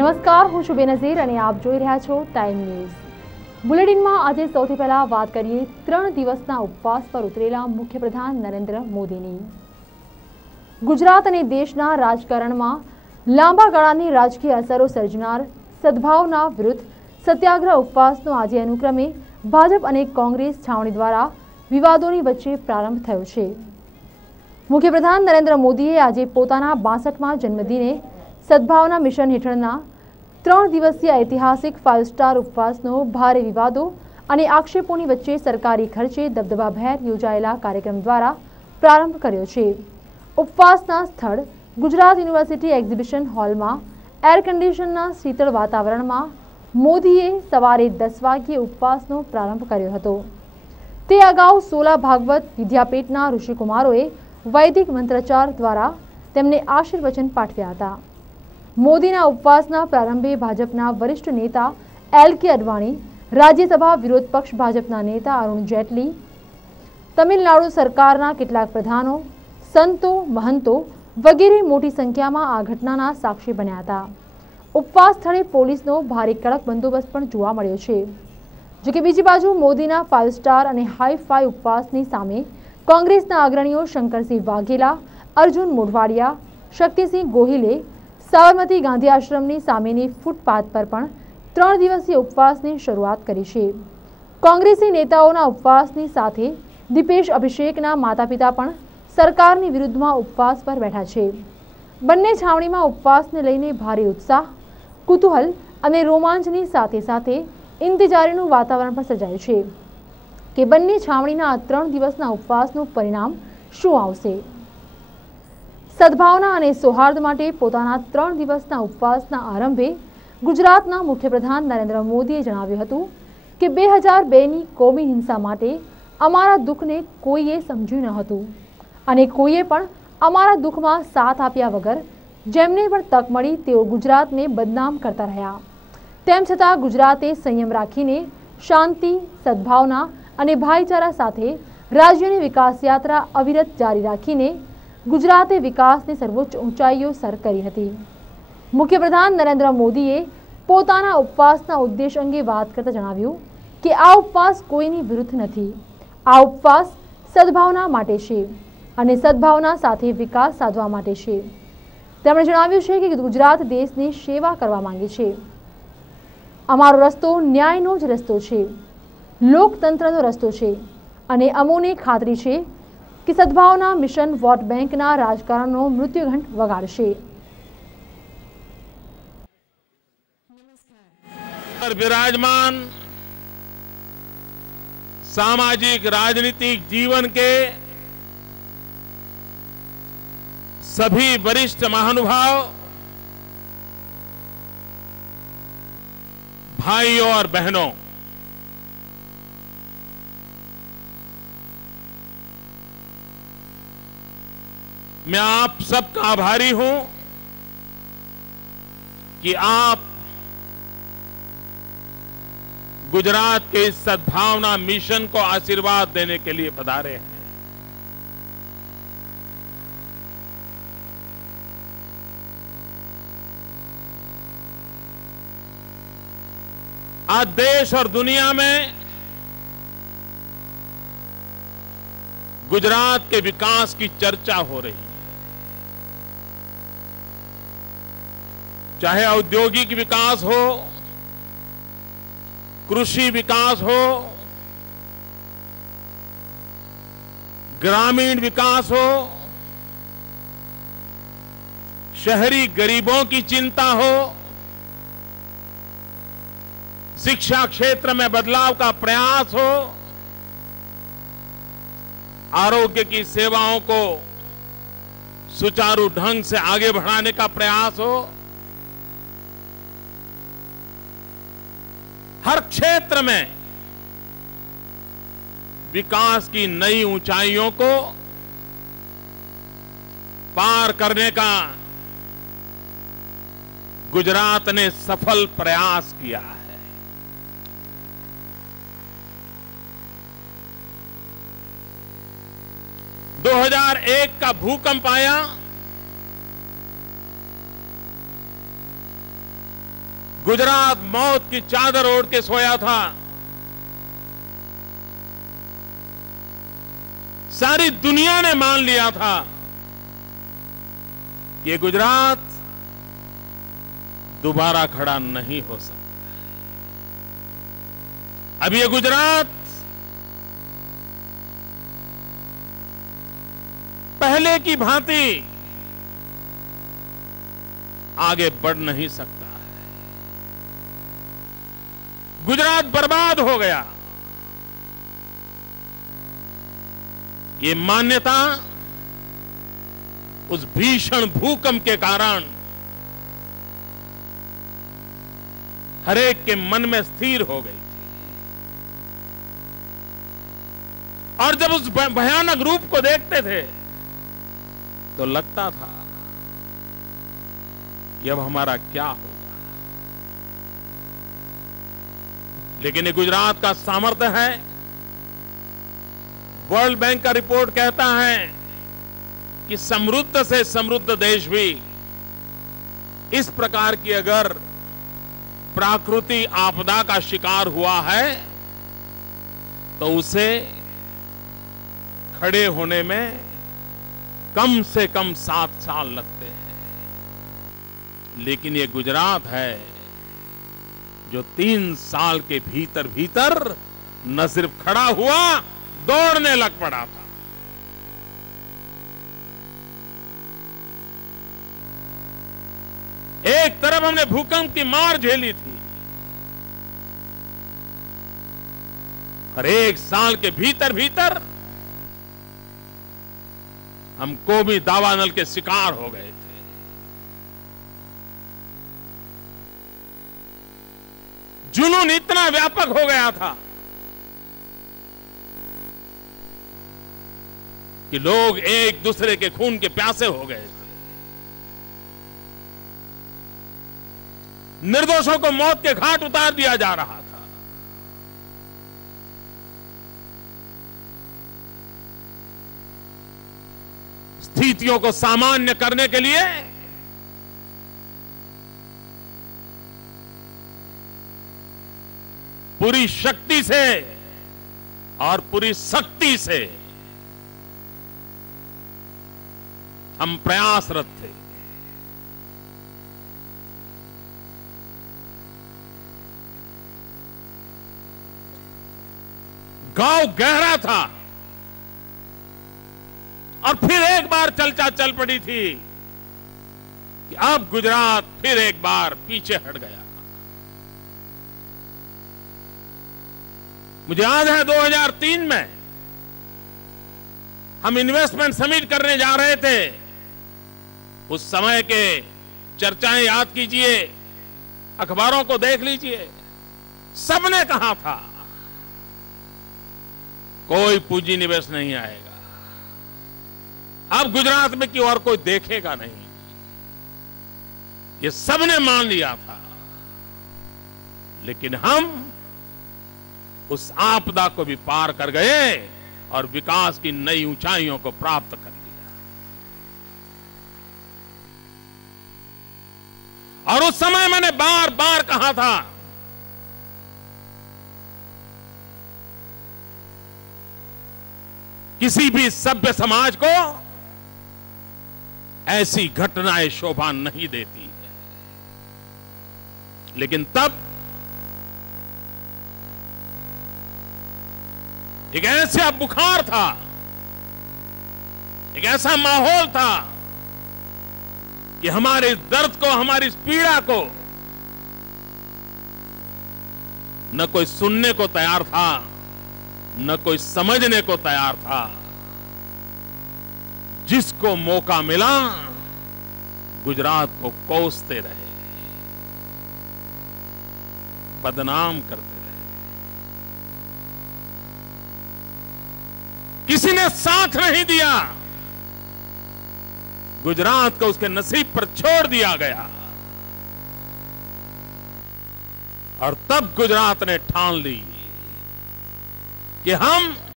નમસ્કાર, હું છું બેનઝીર અને આપ જોઈ રહ્યા છો ટાઈમ ન્યૂઝ બુલેટિનમાં આજે સૌથી પહેલા વાત કરીએ 3 દિવસના ઉપવાસ પર ઉતરેલા મુખ્યપ્રધાન નરેન્દ્ર મોદીની। ગુજરાત અને દેશના રાજકારણમાં લાંબા ગાળાની રાજકીય અસરો સર્જનાર સદભાવના વિરુદ્ધ સત્યાગ્રહ ઉપવાસનો આજે અનુક્રમે ભાજપ અને કોંગ્રેસ છાવણી દ્વારા વિવાદોની વચ્ચે પ્રારંભ થયો છે। મુખ્યપ્રધાન નરેન્દ્ર મોદીએ આજે પોતાના 62મા જન્મદિને સદભાવના મિશન હેઠળના 3 દિવસીય ઐતિહાસિક 5 સ્ટાર ઉપવાસનો ભારે વિવાદો અને આક્ષેપોની વચ્ચે સરકારી ખર્ચે દબદબાભેર યોજાયેલા કાર્યક્રમ દ્વારા પ્રારંભ કર્યો છે। ઉપવાસના સ્થળ ગુજરાત યુનિવર્સિટી એક્ઝિબિશન હોલમાં એર કન્ડિશનના શીતળ વાતાવરણમાં મોદીએ સવારે 10 વાગ્યે ઉપવાસનો પ્રારંભ કર્યો હતો। તે અગાઉ સોલા ભાગવત વિદ્યાપીઠના ઋષિકુમારોએ વૈદિક મંત્રોચ્ચાર દ્વારા તેમને આશીર્વચન પાઠવ્યા હતા। મોદીના ઉપવાસના પ્રારંભે ભાજપના વરિષ્ઠ નેતા એલ.કે. અડવાણી, રાજ્યસભા વિરોધ પક્ષ ભાજપના નેતા અરુણ જેટલી, તમિલનાડુ સરકારના કેટલાક પ્રધાનો, સંતો, મહંતો વગેરે મોટી સંખ્યામાં આ ઘટનાના સાક્ષી બન્યા હતા। ઉપવાસ સ્થળે પોલીસનો ભારે કડક બંદોબસ્ત પણ જોવા મળ્યો છે। જોકે બીજી બાજુ મોદીના 5 સ્ટાર અને હાઈ-ફાઈ ઉપવાસની સામે કોંગ્રેસના અગ્રણીઓ શંકરસિંહ વાઘેલા, અર્જુન મોઢવાડિયા, શક્તિસિંહ ગોહિલે સાબરમતી ગાંધી આશ્રમની સામેની ફૂટપાથ પર પણ 3 દિવસીય ઉપવાસની શરૂઆત કરી છે। કોંગ્રેસી નેતાઓના ઉપવાસની સાથે દીપેશ અભિષેકના માતા-પિતા પણ સરકારની વિરુદ્ધમાં ઉપવાસ પર બેઠા છે। બંને છાવણીમાં ઉપવાસને લઈને ભારે ઉત્સાહ, કુતૂહલ અને રોમાંચની સાથે સાથે ઇંતજારીનું વાતાવરણ પણ સર્જાયું છે કે બંને છાવણીના 3 દિવસના ઉપવાસનું પરિણામ શું આવશે। સદભાવના અને સૌહાર્દ માટે પોતાના 3 દિવસના ઉપવાસના આરંભે ગુજરાતના મુખ્યપ્રધાન નરેન્દ્ર મોદીએ જણાવ્યું હતું કે 2002ની કોમી હિંસા માટે અમારા દુઃખને કોઈએ સમજ્યું ન હતું અને કોઈએ પણ અમારા દુઃખમાં સાથ આપ્યા વગર જેમને પણ તક મળી તેઓ ગુજરાતને બદનામ કરતા રહ્યા। તેમ છતાં ગુજરાતે સંયમ રાખીને શાંતિ, સદભાવના અને ભાઈચારા સાથે રાજ્યની વિકાસ યાત્રા અવિરત જારી રાખીને ગુજરાતે વિકાસની સર્વોચ્ચ ઊંચાઈઓ સર કરી હતી। મુખ્યપ્રધાન નરેન્દ્ર મોદીએ પોતાના ઉપવાસના ઉદ્દેશ અંગે વાત કરતા જણાવ્યું કે આ ઉપવાસ કોઈની વિરુદ્ધ નથી, આ ઉપવાસ સદભાવના માટે છે અને સદભાવના સાથે વિકાસ સાધવા માટે છે। તેમણે જણાવ્યું છે કે ગુજરાત દેશની સેવા કરવા માંગે છે। અમારો રસ્તો ન્યાયનો જ રસ્તો છે, લોકતંત્રનો રસ્તો છે અને અમોને ખાતરી છે कि सद्भावना मिशन वोट बैंक राजकारण मृत्युघंट वगाड़शे। विराजमान सामाजिक राजनीतिक जीवन के सभी वरिष्ठ महानुभाव, भाइयों और बहनों, मैं आप सबका आभारी हूं कि आप गुजरात के इस सद्भावना मिशन को आशीर्वाद देने के लिए पधारे हैं। आज देश और दुनिया में गुजरात के विकास की चर्चा हो रही है, चाहे औद्योगिक विकास हो, कृषि विकास हो, ग्रामीण विकास हो, शहरी गरीबों की चिंता हो, शिक्षा क्षेत्र में बदलाव का प्रयास हो, आरोग्य की सेवाओं को सुचारू ढंग से आगे बढ़ाने का प्रयास हो, हर क्षेत्र में विकास की नई ऊंचाइयों को पार करने का गुजरात ने सफल प्रयास किया है। 2001 का भूकंप आया गुजरात मौत की चादर ओढ़ के सोया था। सारी दुनिया ने मान लिया था कि गुजरात दोबारा खड़ा नहीं हो सकता। अब ये गुजरात पहले की भांति आगे बढ़ नहीं सकता है। गुजरात बर्बाद हो गया। ये मान्यता उस भीषण भूकंप के कारण हरेक के मन में स्थिर हो गई थी और जब उस भयानक रूप को देखते थे तो लगता था कि अब हमारा क्या होगा। लेकिन ये गुजरात का सामर्थ्य है। वर्ल्ड बैंक का रिपोर्ट कहता है कि समृद्ध से समृद्ध देश भी इस प्रकार की अगर प्राकृतिक आपदा का शिकार हुआ है तो उसे खड़े होने में कम से कम 7 साल लगते हैं। लेकिन ये गुजरात है जो 3 साल के भीतर भीतर न सिर्फ खड़ा हुआ, दौड़ने लग पड़ा था। एक तरफ हमने भूकंप की मार झेली थी और 1 साल के भीतर भीतर हम कौमी दावानल के शिकार हो गए थे। जुनून इतना व्यापक हो गया था कि लोग एक दूसरे के खून के प्यासे हो गए थे। निर्दोषों को मौत के घाट उतार दिया जा रहा था। स्थितियों को सामान्य करने के लिए पूरी शक्ति से और पूरी सख्ती से हम प्रयासरत थे। गांव गहरा था और फिर एक बार चर्चा चल पड़ी थी कि अब गुजरात फिर एक बार पीछे हट गया। मुझे याद है 2003 में हम इन्वेस्टमेंट समिट करने जा रहे थे। उस समय के चर्चाएं याद कीजिए, अखबारों को देख लीजिए। सबने कहा था कोई पूंजी निवेश नहीं आएगा, अब गुजरात में क्यों और कोई देखेगा नहीं। ये सबने मान लिया था। लेकिन हम उस आपदा को भी पार कर गए और विकास की नई ऊंचाइयों को प्राप्त कर लिया। और उस समय मैंने बार बार कहा था किसी भी सभ्य समाज को ऐसी घटनाएं शोभा नहीं देती है। लेकिन तब एक ऐसा बुखार था, एक ऐसा माहौल था कि हमारे इस दर्द को, हमारी इस पीड़ा को न कोई सुनने को तैयार था, न कोई समझने को तैयार था। जिसको मौका मिला गुजरात को कोसते रहे, बदनाम करते रहे। किसी ने साथ नहीं दिया। गुजरात को उसके नसीब पर छोड़ दिया गया। और तब गुजरात ने ठान ली कि हम